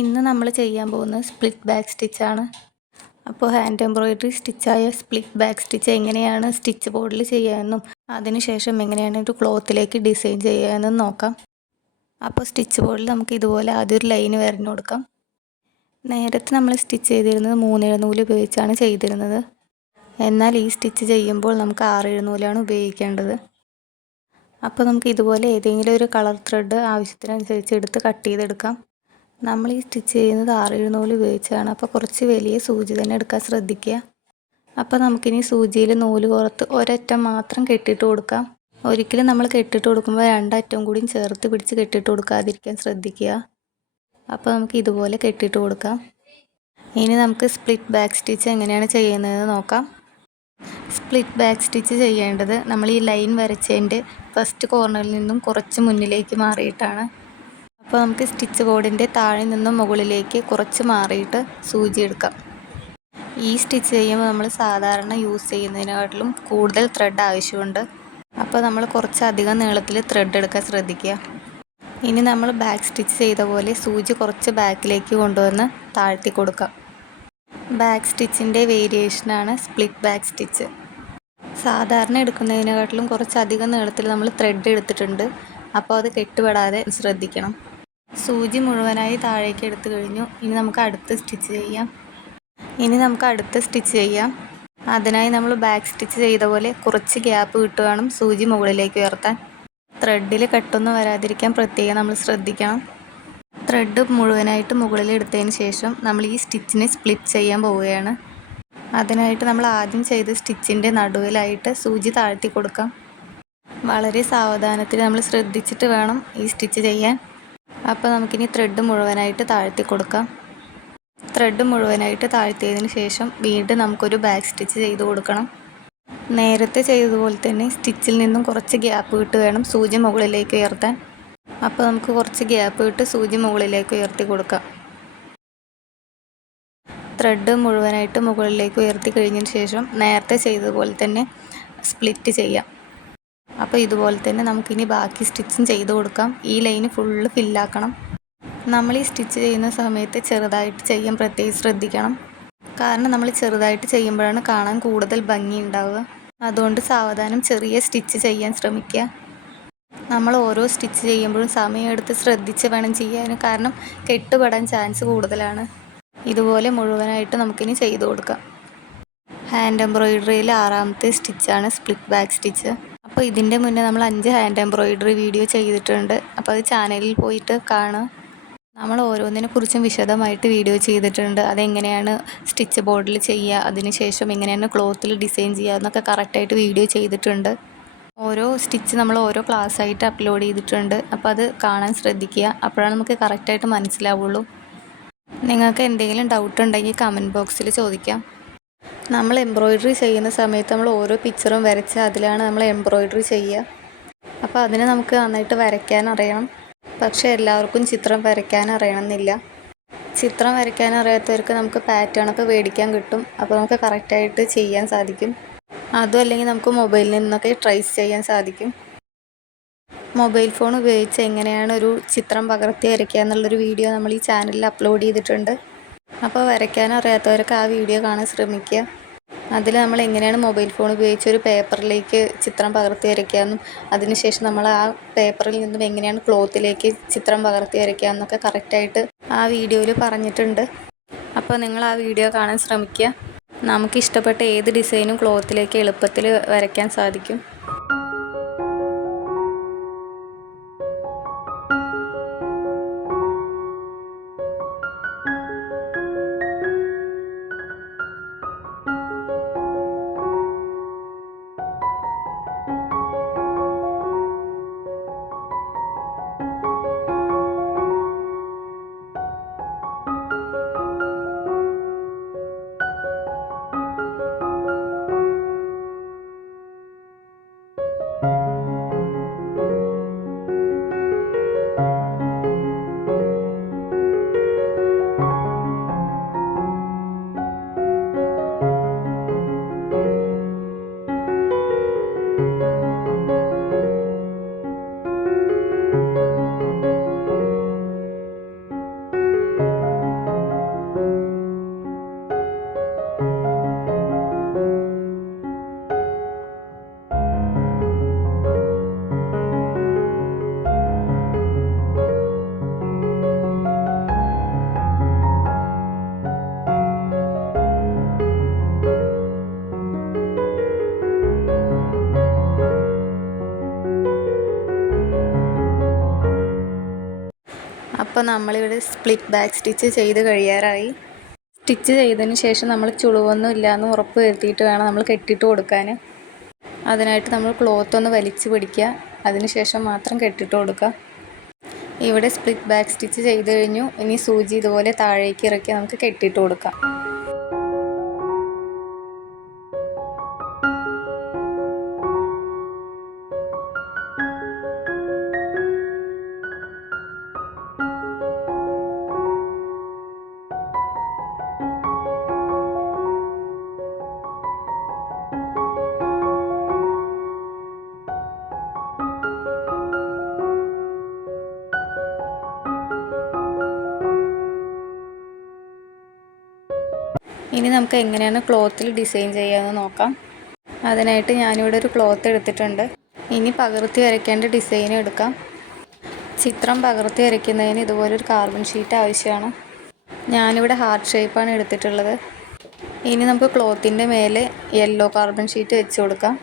ഇന്ന് നമ്മൾ ചെയ്യാൻ പോകുന്നത് സ്പ്ലിറ്റ് ബാക്ക് സ്റ്റിച്ചാണ്. അപ്പോൾ ഹാൻഡ് എംബ്രോയിഡറി സ്റ്റിച്ചായ സ്പ്ലിറ്റ് ബാക്ക് സ്റ്റിച്ച് എങ്ങനെയാണ് സ്റ്റിച്ച് ബോർഡിൽ ചെയ്യാമെന്നും അതിനുശേഷം എങ്ങനെയാണ് ഒരു ക്ലോത്തിലേക്ക് ഡിസൈൻ ചെയ്യാമെന്നും നോക്കാം. അപ്പോൾ സ്റ്റിച്ച് ബോർഡിൽ നമുക്ക് ഇതുപോലെ ആദ്യം ഒരു ലൈന് വരഞ്ഞു കൊടുക്കാം. നേരത്തെ നമ്മൾ സ്റ്റിച്ച് ചെയ്തിരുന്നത് 3 നൂല് ഉപയോഗിച്ചാണ് ചെയ്തിരുന്നത്. എന്നാൽ ഈ സ്റ്റിച്ച് ചെയ്യുമ്പോൾ നമുക്ക് 6 നൂലാണ് ഉപയോഗിക്കേണ്ടത്. അപ്പോൾ നമുക്ക് ഇതുപോലെ ഏതെങ്കിലും ഒരു കളർ ത്രെഡ് ആവശ്യത്തിനനുസരിച്ച് എടുത്ത് കട്ട് ചെയ്തെടുക്കാം. നമ്മൾ ഈ സ്റ്റിച്ച് ചെയ്യുന്നത് 6 നൂല് ഉപയോഗിച്ചാണ്. അപ്പോൾ കുറച്ച് വലിയ സൂചി തന്നെ എടുക്കാൻ ശ്രദ്ധിക്കുക. അപ്പോൾ നമുക്കിനി സൂചിയിൽ നൂല് പുറത്ത് ഒരറ്റം മാത്രം കെട്ടിയിട്ട് കൊടുക്കാം. ഒരിക്കലും നമ്മൾ കെട്ടിയിട്ട് കൊടുക്കുമ്പോൾ 2 അറ്റവും കൂടിയും ചേർത്ത് പിടിച്ച് കെട്ടിയിട്ട് കൊടുക്കാതിരിക്കാൻ ശ്രദ്ധിക്കുക. അപ്പോൾ നമുക്ക് ഇതുപോലെ കെട്ടിയിട്ട് കൊടുക്കാം. ഇനി നമുക്ക് സ്പ്ലിറ്റ് ബാക്ക് സ്റ്റിച്ച് എങ്ങനെയാണ് ചെയ്യുന്നതെന്ന് നോക്കാം. സ്പ്ലിറ്റ് ബാക്ക് സ്റ്റിച്ച് ചെയ്യേണ്ടത് നമ്മൾ ഈ ലൈൻ വരച്ചതിൻ്റെ ഫസ്റ്റ് കോർണറിൽ നിന്നും കുറച്ച് മുന്നിലേക്ക് മാറിയിട്ടാണ്. അപ്പോൾ നമുക്ക് സ്റ്റിച്ച് ബോർഡിൻ്റെ താഴെ നിന്നും മുകളിലേക്ക് കുറച്ച് മാറിയിട്ട് സൂചി എടുക്കാം. ഈ സ്റ്റിച്ച് ചെയ്യുമ്പോൾ നമ്മൾ സാധാരണ യൂസ് ചെയ്യുന്നതിനെക്കാട്ടിലും കൂടുതൽ ത്രെഡ് ആവശ്യമുണ്ട്. അപ്പോൾ നമ്മൾ കുറച്ചധികം നീളത്തിൽ ത്രെഡ് എടുക്കാൻ ശ്രദ്ധിക്കുക. ഇനി നമ്മൾ ബാക്ക് സ്റ്റിച്ച് ചെയ്ത പോലെ സൂചി കുറച്ച് ബാക്കിലേക്ക് കൊണ്ടുവന്ന് താഴ്ത്തി കൊടുക്കാം. ബാക്ക് സ്റ്റിച്ചിൻ്റെ വേരിയേഷനാണ് സ്പ്ലിറ്റ് ബാക്ക് സ്റ്റിച്ച്. സാധാരണ എടുക്കുന്നതിനെക്കാട്ടിലും കുറച്ചധികം നീളത്തിൽ നമ്മൾ ത്രെഡ് എടുത്തിട്ടുണ്ട്. അപ്പോൾ അത് കെട്ടുപെടാതെ ശ്രദ്ധിക്കണം. സൂചി മുഴുവനായി താഴേക്ക് എടുത്തു കഴിഞ്ഞു. ഇനി നമുക്ക് അടുത്ത സ്റ്റിച്ച് ചെയ്യാം. അതിനായി നമ്മൾ ബാക്ക് സ്റ്റിച്ച് ചെയ്ത പോലെ കുറച്ച് ഗ്യാപ്പ് വിട്ട് വേണം സൂചി മുകളിലേക്ക് ഉയർത്താൻ. ത്രെഡിൽ കട്ടൊന്നും വരാതിരിക്കാൻ പ്രത്യേകം നമ്മൾ ശ്രദ്ധിക്കണം. ത്രെഡ് മുഴുവനായിട്ട് മുകളിൽ എടുത്തതിന് ശേഷം നമ്മൾ ഈ സ്റ്റിച്ചിനെ സ്പ്ലിറ്റ് ചെയ്യാൻ പോവുകയാണ്. അതിനായിട്ട് നമ്മൾ ആദ്യം ചെയ്ത സ്റ്റിച്ചിൻ്റെ നടുവിലായിട്ട് സൂചി താഴ്ത്തി കൊടുക്കാം. വളരെ സാവധാനത്തിൽ നമ്മൾ ശ്രദ്ധിച്ചിട്ട് വേണം ഈ സ്റ്റിച്ച് ചെയ്യാൻ. അപ്പോൾ നമുക്കിനി ത്രെഡ് മുഴുവനായിട്ട് താഴ്ത്തി കൊടുക്കാം. ത്രെഡ് മുഴുവനായിട്ട് താഴ്ത്തിയതിന് ശേഷം വീണ്ടും നമുക്കൊരു ബാക്ക് സ്റ്റിച്ച് ചെയ്ത് കൊടുക്കണം. നേരത്തെ ചെയ്തതുപോലെ തന്നെ സ്റ്റിച്ചിൽ നിന്നും കുറച്ച് ഗ്യാപ്പ് വിട്ട് വേണം സൂചി മുകളിലേക്ക് ഉയർത്താൻ. അപ്പോൾ നമുക്ക് കുറച്ച് ഗ്യാപ്പ് വിട്ട് സൂചി മുകളിലേക്ക് ഉയർത്തി കൊടുക്കാം. ത്രെഡ് മുഴുവനായിട്ട് മുകളിലേക്ക് ഉയർത്തി കഴിഞ്ഞതിന് ശേഷം നേരത്തെ ചെയ്തതുപോലെ തന്നെ സ്പ്ലിറ്റ് ചെയ്യാം. അപ്പോൾ ഇതുപോലെ തന്നെ നമുക്കിനി ബാക്കി സ്റ്റിച്ചും ചെയ്ത് കൊടുക്കാം. ഈ ലൈന് ഫുള്ള് ഫില്ലാക്കണം. നമ്മൾ ഈ സ്റ്റിച്ച് ചെയ്യുന്ന സമയത്ത് ചെറുതായിട്ട് ചെയ്യാൻ പ്രത്യേകം ശ്രദ്ധിക്കണം. കാരണം നമ്മൾ ചെറുതായിട്ട് ചെയ്യുമ്പോഴാണ് കാണാൻ കൂടുതൽ ഭംഗി ഉണ്ടാവുക. അതുകൊണ്ട് സാവധാനം ചെറിയ സ്റ്റിച്ച് ചെയ്യാൻ ശ്രമിക്കുക. നമ്മൾ ഓരോ സ്റ്റിച്ച് ചെയ്യുമ്പോഴും സമയമെടുത്ത് ശ്രദ്ധിച്ച് വേണം ചെയ്യാൻ. കാരണം കെട്ടുപെടാൻ ചാൻസ് കൂടുതലാണ്. ഇതുപോലെ മുഴുവനായിട്ട് നമുക്കിനി ചെയ്ത് കൊടുക്കാം. ഹാൻഡ് എംബ്രോയിഡറിയിൽ 6ാമത്തെ സ്റ്റിച്ചാണ് സ്പ്ലിറ്റ് ബാക്ക് സ്റ്റിച്ച്. അപ്പോൾ ഇതിൻ്റെ മുന്നേ നമ്മൾ 5 ഹാൻഡ് എംബ്രോയിഡറി വീഡിയോ ചെയ്തിട്ടുണ്ട്. അപ്പോൾ അത് ചാനലിൽ പോയിട്ട് കാണുക. നമ്മൾ ഓരോന്നിനെക്കുറിച്ചും വിശദമായിട്ട് വീഡിയോ ചെയ്തിട്ടുണ്ട്. അതെങ്ങനെയാണ് സ്റ്റിച്ച് ബോർഡിൽ ചെയ്യുക, അതിനുശേഷം എങ്ങനെയാണ് ക്ലോത്തിൽ ഡിസൈൻ ചെയ്യുക എന്നൊക്കെ കറക്റ്റായിട്ട് വീഡിയോ ചെയ്തിട്ടുണ്ട്. ഓരോ സ്റ്റിച്ച് നമ്മൾ ഓരോ ക്ലാസ്സായിട്ട് അപ്ലോഡ് ചെയ്തിട്ടുണ്ട്. അപ്പോൾ അത് കാണാൻ ശ്രദ്ധിക്കുക. അപ്പോഴാണ് നമുക്ക് കറക്റ്റായിട്ട് മനസ്സിലാവുള്ളൂ. നിങ്ങൾക്ക് എന്തെങ്കിലും ഡൗട്ട് ഉണ്ടെങ്കിൽ കമൻറ്റ് ബോക്സിൽ ചോദിക്കാം. നമ്മൾ എംബ്രോയിഡറി ചെയ്യുന്ന സമയത്ത് നമ്മൾ ഓരോ പിക്ചറും വരച്ച് അതിലാണ് നമ്മൾ എംബ്രോയിഡറി ചെയ്യുക. അപ്പോൾ അതിന് നമുക്ക് നന്നായിട്ട് വരയ്ക്കാൻ അറിയണം. പക്ഷേ എല്ലാവർക്കും ചിത്രം വരയ്ക്കാൻ അറിയണമെന്നില്ല. ചിത്രം വരയ്ക്കാൻ അറിയാത്തവർക്ക് നമുക്ക് പാറ്റേണൊക്കെ മേടിക്കാൻ കിട്ടും. അപ്പോൾ നമുക്ക് കറക്റ്റായിട്ട് ചെയ്യാൻ സാധിക്കും. അതും അല്ലെങ്കിൽ നമുക്ക് മൊബൈലിൽ നിന്നൊക്കെ ട്രേസ് ചെയ്യാൻ സാധിക്കും. മൊബൈൽ ഫോൺ ഉപയോഗിച്ച് എങ്ങനെയാണ് ഒരു ചിത്രം പകർത്തി വരയ്ക്കുക എന്നുള്ളൊരു വീഡിയോ നമ്മൾ ഈ ചാനലിൽ അപ്ലോഡ് ചെയ്തിട്ടുണ്ട്. അപ്പോൾ വരയ്ക്കാൻ അറിയാത്തവരൊക്കെ ആ വീഡിയോ കാണാൻ ശ്രമിക്കുക. അതിൽ നമ്മൾ എങ്ങനെയാണ് മൊബൈൽ ഫോൺ ഉപയോഗിച്ച് ഒരു പേപ്പറിലേക്ക് ചിത്രം പകർത്തി വരയ്ക്കാമെന്നും അതിനുശേഷം നമ്മൾ ആ പേപ്പറിൽ നിന്നും എങ്ങനെയാണ് ക്ലോത്തിലേക്ക് ചിത്രം പകർത്തി വരയ്ക്കാമെന്നൊക്കെ കറക്റ്റായിട്ട് ആ വീഡിയോയിൽ പറഞ്ഞിട്ടുണ്ട്. അപ്പോൾ നിങ്ങൾ ആ വീഡിയോ കാണാൻ ശ്രമിക്കുക. നമുക്കിഷ്ടപ്പെട്ട ഏത് ഡിസൈനും ക്ലോത്തിലേക്ക് എളുപ്പത്തിൽ വരയ്ക്കാൻ സാധിക്കും. അപ്പോൾ നമ്മളിവിടെ സ്പ്ലിറ്റ് ബാക്ക് സ്റ്റിച്ച് ചെയ്ത് കഴിയാറായി. സ്റ്റിച്ച് ചെയ്തതിന് ശേഷം നമ്മൾ ചുളിവൊന്നും ഇല്ലയെന്ന് ഉറപ്പ് വരുത്തിയിട്ട് വേണം നമ്മൾ കെട്ടിയിട്ട് കൊടുക്കാൻ. അതിനായിട്ട് നമ്മൾ ക്ലോത്ത് ഒന്ന് വലിച്ച് പിടിക്കുക, അതിനുശേഷം മാത്രം കെട്ടിയിട്ട് കൊടുക്കുക. ഇവിടെ സ്പ്ലിറ്റ് ബാക്ക് സ്റ്റിച്ച് ചെയ്ത് കഴിഞ്ഞു. ഇനി സൂചി ഇതുപോലെ താഴേക്ക് ഇറക്കി നമുക്ക് കെട്ടിയിട്ട് കൊടുക്കാം. ഇനി നമുക്ക് എങ്ങനെയാണ് ക്ലോത്തിൽ ഡിസൈൻ ചെയ്യാമെന്ന് നോക്കാം. അതിനായിട്ട് ഞാനിവിടെ ഒരു ക്ലോത്ത് എടുത്തിട്ടുണ്ട്. ഇനി പകർത്തി വരയ്ക്കേണ്ട ഡിസൈൻ എടുക്കാം. ചിത്രം പകർത്തി വരയ്ക്കുന്നതിന് ഇതുപോലൊരു കാർബൺ ഷീറ്റ് ആവശ്യമാണ്. ഞാനിവിടെ ഹാർട്ട് ഷേപ്പാണ് എടുത്തിട്ടുള്ളത്. ഇനി നമുക്ക് ക്ലോത്തിൻ്റെ മേലെ യെല്ലോ കാർബൺ ഷീറ്റ് വെച്ച് കൊടുക്കാം.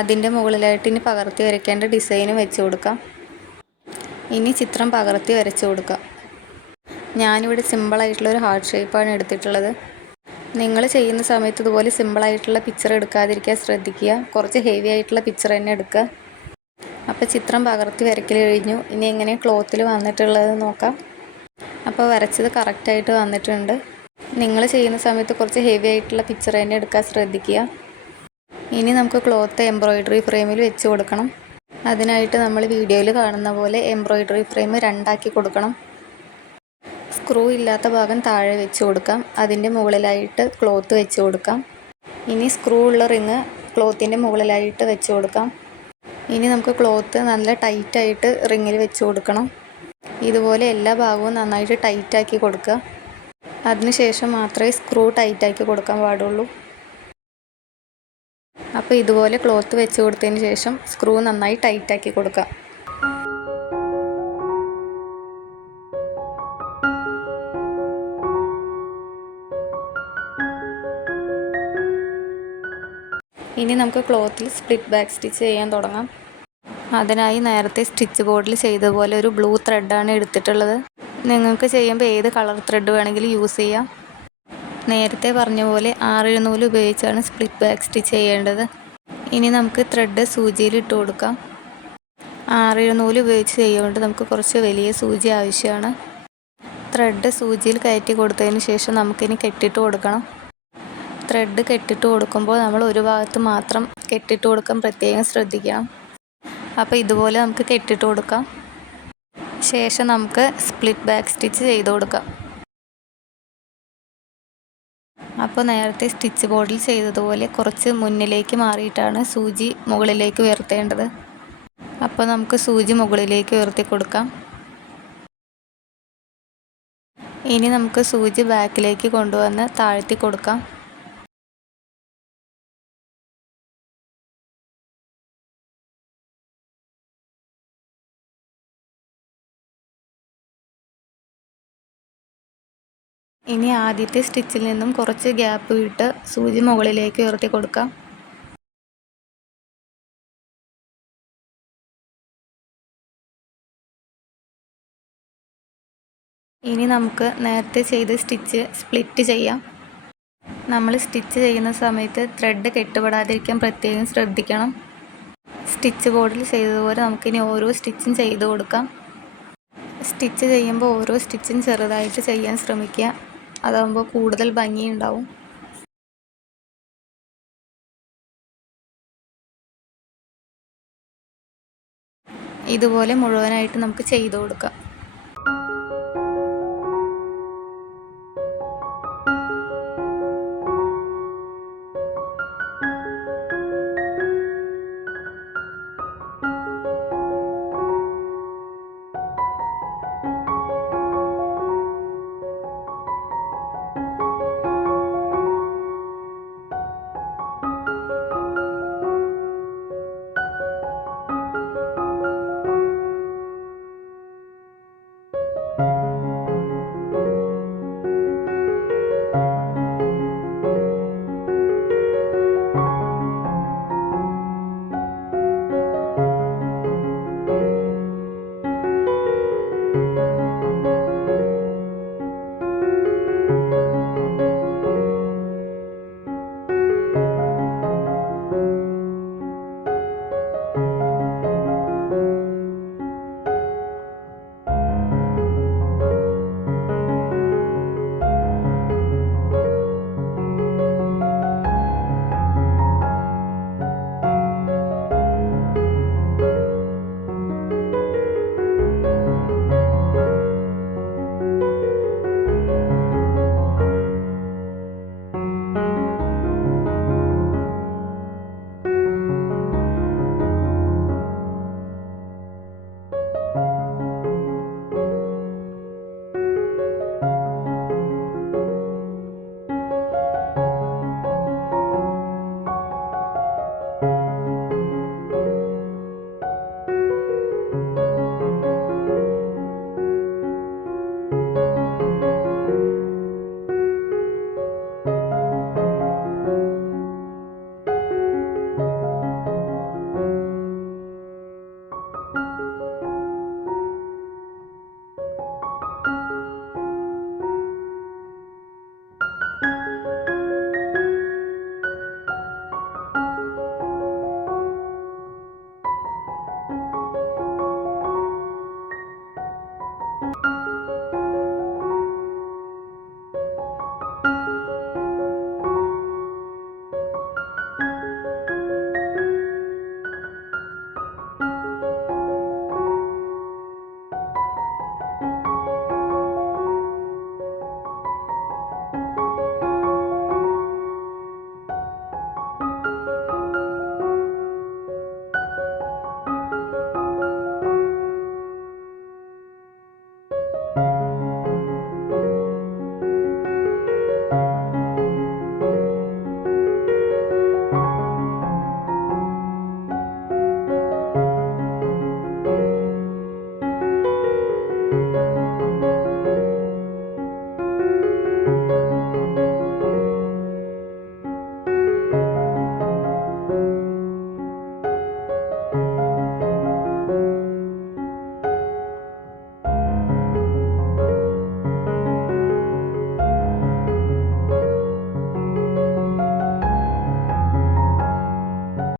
അതിൻ്റെ മുകളിലായിട്ട് ഇനി പകർത്തി വരയ്ക്കേണ്ട ഡിസൈനും വെച്ച് കൊടുക്കാം. ഇനി ചിത്രം പകർത്തി വരച്ച് കൊടുക്കാം. ഞാനിവിടെ സിമ്പിളായിട്ടുള്ളൊരു ഹാർട്ട് ഷേപ്പാണ് എടുത്തിട്ടുള്ളത്. നിങ്ങൾ ചെയ്യുന്ന സമയത്ത് ഇതുപോലെ സിമ്പിളായിട്ടുള്ള പിക്ചർ എടുക്കാതിരിക്കാൻ ശ്രദ്ധിക്കുക. കുറച്ച് ഹെവി ആയിട്ടുള്ള പിക്ചർ തന്നെ എടുക്കുക. അപ്പോൾ ചിത്രം പകർത്തി വരയ്ക്കൽ കഴിഞ്ഞു. ഇനി എങ്ങനെ ക്ലോത്തിൽ വന്നിട്ടുള്ളത് നോക്കാം. അപ്പോൾ വരച്ചത് കറക്റ്റായിട്ട് വന്നിട്ടുണ്ട്. നിങ്ങൾ ചെയ്യുന്ന സമയത്ത് കുറച്ച് ഹെവി ആയിട്ടുള്ള പിക്ചർ തന്നെ എടുക്കാൻ ശ്രദ്ധിക്കുക. ഇനി നമുക്ക് ക്ലോത്ത് എംബ്രോയിഡറി ഫ്രെയിമിൽ വെച്ച് കൊടുക്കണം. അതിനായിട്ട് നമ്മൾ വീഡിയോയിൽ കാണുന്ന പോലെ എംബ്രോയിഡറി ഫ്രെയിം രണ്ടാക്കി കൊടുക്കണം. സ്ക്രൂ ഇല്ലാത്ത ഭാഗം താഴെ വെച്ച് കൊടുക്കാം. അതിൻ്റെ മുകളിലായിട്ട് ക്ലോത്ത് വെച്ച് കൊടുക്കാം. ഇനി സ്ക്രൂ ഉള്ള റിങ് ക്ലോത്തിൻ്റെ മുകളിലായിട്ട് വെച്ച് കൊടുക്കാം. ഇനി നമുക്ക് ക്ലോത്ത് നല്ല ടൈറ്റായിട്ട് റിങ്ങിൽ വെച്ച് കൊടുക്കണം. ഇതുപോലെ എല്ലാ ഭാഗവും നന്നായിട്ട് ടൈറ്റാക്കി കൊടുക്കുക. അതിനുശേഷം മാത്രമേ സ്ക്രൂ ടൈറ്റാക്കി കൊടുക്കാൻ പാടുള്ളൂ. അപ്പോൾ ഇതുപോലെ ക്ലോത്ത് വെച്ച് കൊടുത്തതിന് ശേഷം സ്ക്രൂ നന്നായി ടൈറ്റാക്കി കൊടുക്കാം. ഇനി നമുക്ക് ക്ലോത്തിൽ സ്പ്ലിറ്റ് ബാക്ക് സ്റ്റിച്ച് ചെയ്യാൻ തുടങ്ങാം. അതിനായി നേരത്തെ സ്റ്റിച്ച് ബോർഡിൽ ചെയ്ത പോലെ ഒരു ബ്ലൂ ത്രെഡാണ് എടുത്തിട്ടുള്ളത്. നിങ്ങൾക്ക് ചെയ്യുമ്പോൾ ഏത് കളർ ത്രെഡ് വേണമെങ്കിലും യൂസ് ചെയ്യാം. നേരത്തെ പറഞ്ഞ പോലെ 6 നൂല് ഉപയോഗിച്ചാണ് സ്പ്ലിറ്റ് ബാക്ക് സ്റ്റിച്ച് ചെയ്യേണ്ടത്. ഇനി നമുക്ക് ത്രെഡ് സൂചിയിൽ ഇട്ട് കൊടുക്കാം. 6 നൂല് ഉപയോഗിച്ച് ചെയ്യുകൊണ്ട് നമുക്ക് കുറച്ച് വലിയ സൂചി ആവശ്യമാണ്. ത്രെഡ് സൂചിയിൽ കയറ്റി കൊടുത്തതിന് ശേഷം നമുക്കിനി കെട്ടിയിട്ട് കൊടുക്കണം. ത്രെഡ് കെട്ടിയിട്ട് കൊടുക്കുമ്പോൾ നമ്മൾ ഒരു ഭാഗത്ത് മാത്രം കെട്ടിയിട്ട് കൊടുക്കാൻ പ്രത്യേകം ശ്രദ്ധിക്കണം. അപ്പോൾ ഇതുപോലെ നമുക്ക് കെട്ടിയിട്ട് കൊടുക്കാം. ശേഷം നമുക്ക് സ്പ്ലിറ്റ് ബാക്ക് സ്റ്റിച്ച് ചെയ്ത് കൊടുക്കാം. അപ്പോൾ നേരത്തെ സ്റ്റിച്ച് ബോർഡിൽ ചെയ്തതുപോലെ കുറച്ച് മുന്നിലേക്ക് മാറിയിട്ടാണ് സൂചി മുകളിലേക്ക് ഉയർത്തേണ്ടത്. അപ്പോൾ നമുക്ക് സൂചി മുകളിലേക്ക് ഉയർത്തി കൊടുക്കാം. ഇനി നമുക്ക് സൂചി ബാക്കിലേക്ക് കൊണ്ടുവന്ന് താഴ്ത്തി കൊടുക്കാം. ഇനി ആദ്യത്തെ സ്റ്റിച്ചിൽ നിന്നും കുറച്ച് ഗ്യാപ്പ് വിട്ട് സൂചി മുകളിലേക്ക് ഉയർത്തി കൊടുക്കാം. ഇനി നമുക്ക് നേരത്തെ ചെയ്ത് സ്റ്റിച്ച് സ്പ്ലിറ്റ് ചെയ്യാം. നമ്മൾ സ്റ്റിച്ച് ചെയ്യുന്ന സമയത്ത് ത്രെഡ് കെട്ടുപെടാതിരിക്കാൻ പ്രത്യേകം ശ്രദ്ധിക്കണം. സ്റ്റിച്ച് ബോർഡിൽ ചെയ്തതുപോലെ നമുക്കിനി ഓരോ സ്റ്റിച്ചും ചെയ്ത് കൊടുക്കാം. സ്റ്റിച്ച് ചെയ്യുമ്പോൾ ഓരോ സ്റ്റിച്ചും ചെറുതായിട്ട് ചെയ്യാൻ ശ്രമിക്കുക. അതാകുമ്പോൾ കൂടുതൽ ഭംഗിയുണ്ടാവും. ഇതുപോലെ മുഴുവനായിട്ട് നമുക്ക് ചെയ്ത് കൊടുക്കാം.